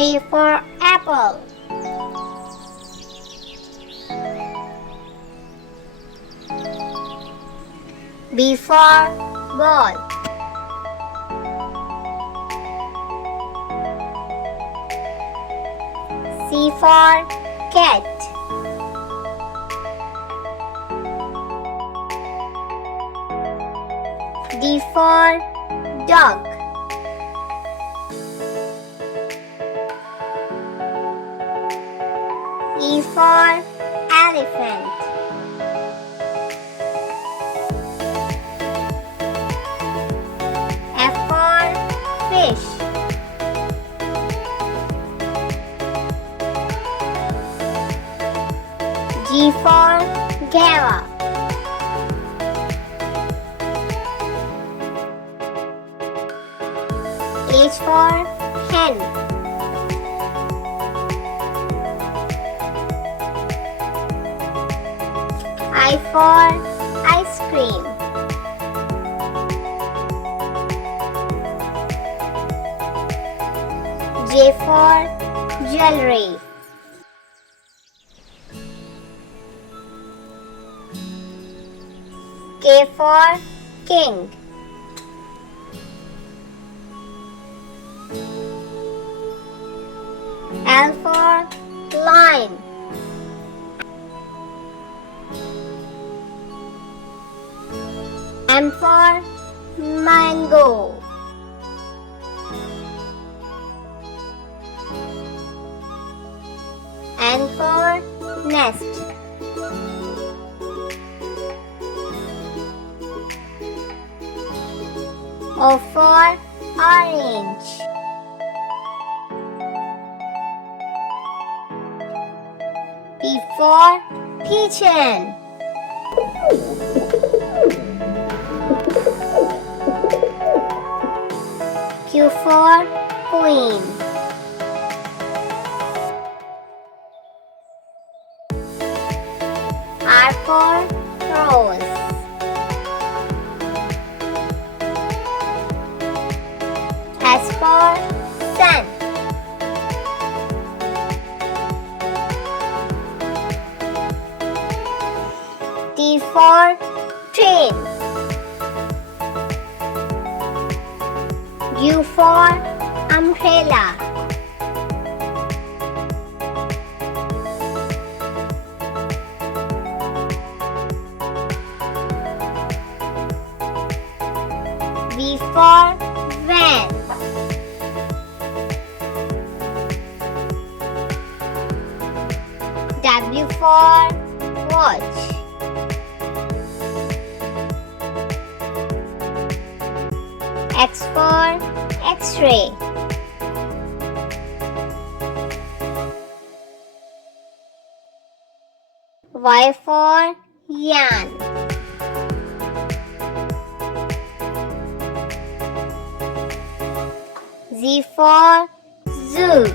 A for apple. B for ball. C for cat. D for dog. E for elephant. F for fish. G for guava. H for hen. I for ice cream. J for jewelry. K for king. L for lion. M for mango. N for nest. O for orange. P for pigeon. Q for queen. R for rose. S for sun. T for train. U for umbrella. V for van. W for watch. X for X-ray. Y for yarn. Z for zoo.